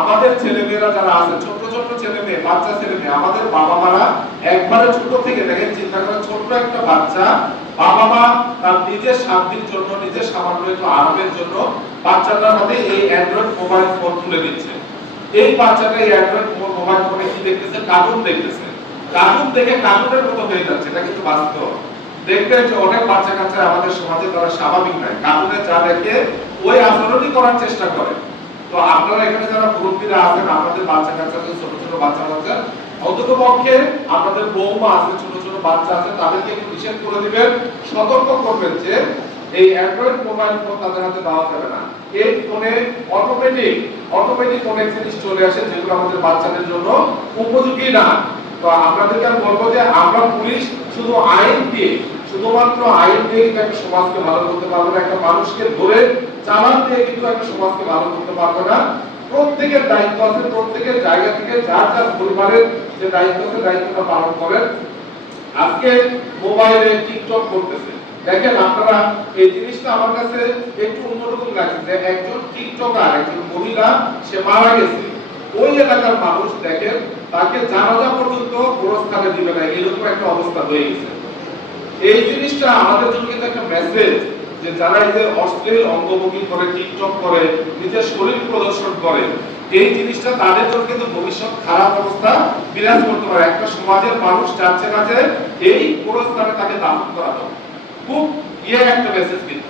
আমাদের ছেলেমেয়েরা যারা আছে, ছোট ছোট ছেলে মেয়ে, বাচ্চা ছেলে মেয়ে, আমাদের বাবা মারা একবারে ছোট থেকে দেখেন, চিন্তা করেন ছোট একটা বাচ্চা, বাবা মা তার নিজের শান্তির জন্য, নিজের সামান্য একটু আরামের জন্য বাচ্চাটার হাতে এই অ্যান্ড্রয়েড মোবাইল ফোন তুলে দিচ্ছে। এই বাচ্চাটা এই অ্যান্ড্রয়েড মোবাইল ফোনে কি দেখতেছে? কার্টুন দেখতেছে। কার্টুন দেখে কার্টুনের মতো হয়ে যাচ্ছে, এটা কিন্তু বাস্তব। দেখবেন যে অনেক বাচ্চা কাচ্চা আমাদের সমাজে তারা স্বাভাবিক নয়, কার্টুনে যা দেখে ওই আচরণই করার চেষ্টা করে। তো আপনারা এখানে যারা মুরব্বীরা আছেন, আপনাদের বাচ্চা কাচ্চা, ছোট ছোট বাচ্চা কাচ্চা, অন্তত পক্ষে আপনাদের বৌমা আছে, ছোট ছোট বাচ্চা আছে, তাদেরকে একটু নিষেধ করে দিবেন, সতর্ক করবেন যে এই অ্যান্ড্রয়েড মোবাইল ফোন তাদের হাতে দেওয়া যাবে না। এই ফোনে অটোমেটিক অনেক জিনিস চলে আসে যেগুলো আমাদের বাচ্চাদের জন্য উপযোগী না। তো আপনাদেরকে আমি বলবো যে আমরা পুলিশ শুধু আইন দিয়ে, শুধুমাত্র আইন দিয়ে কিন্তু একটা সমাজকে ভালো করতে পারবো না, একটা মানুষকে ধরে চালান দিয়ে কিন্তু একটা সমাজকে ভালো করতে পারবো না। প্রত্যেকের দায়িত্ব আছে, প্রত্যেকের জায়গা থেকে যার যার পরিবারের যে দায়িত্ব আছে দায়িত্বটা পালন করেন। আজকে মোবাইলে টিকটক করতেছে, দেখেন আপনারা এই জিনিসটা আমার কাছে একটু অন্যরকম লাগছে যে একজন টিকটকার, একজন মহিলা, সে মারা গেছে, ওই এলাকার মানুষ দেখেন তাকে জানাজা পর্যন্ত পুরস্কারে দিবে না, এরকম একটা অবস্থা হয়ে গেছে। এই জিনিসটা আমাদের জন্য কিন্তু একটা মেসেজ যে যারা এই যে অশ্লীল অঙ্গভঙ্গি করে, টিকটক করে, নিজের শরীর প্রদর্শন করে, এই জিনিসটা তাদের জন্য কিন্তু ভবিষ্যৎ খারাপ অবস্থা বিরাজ করতে পারে। একটা সমাজের মানুষ চাচ্ছে না যে এই পুরস্কারে তাকে দাফন করা হোক। খুব একটা মেসেজ কিন্তু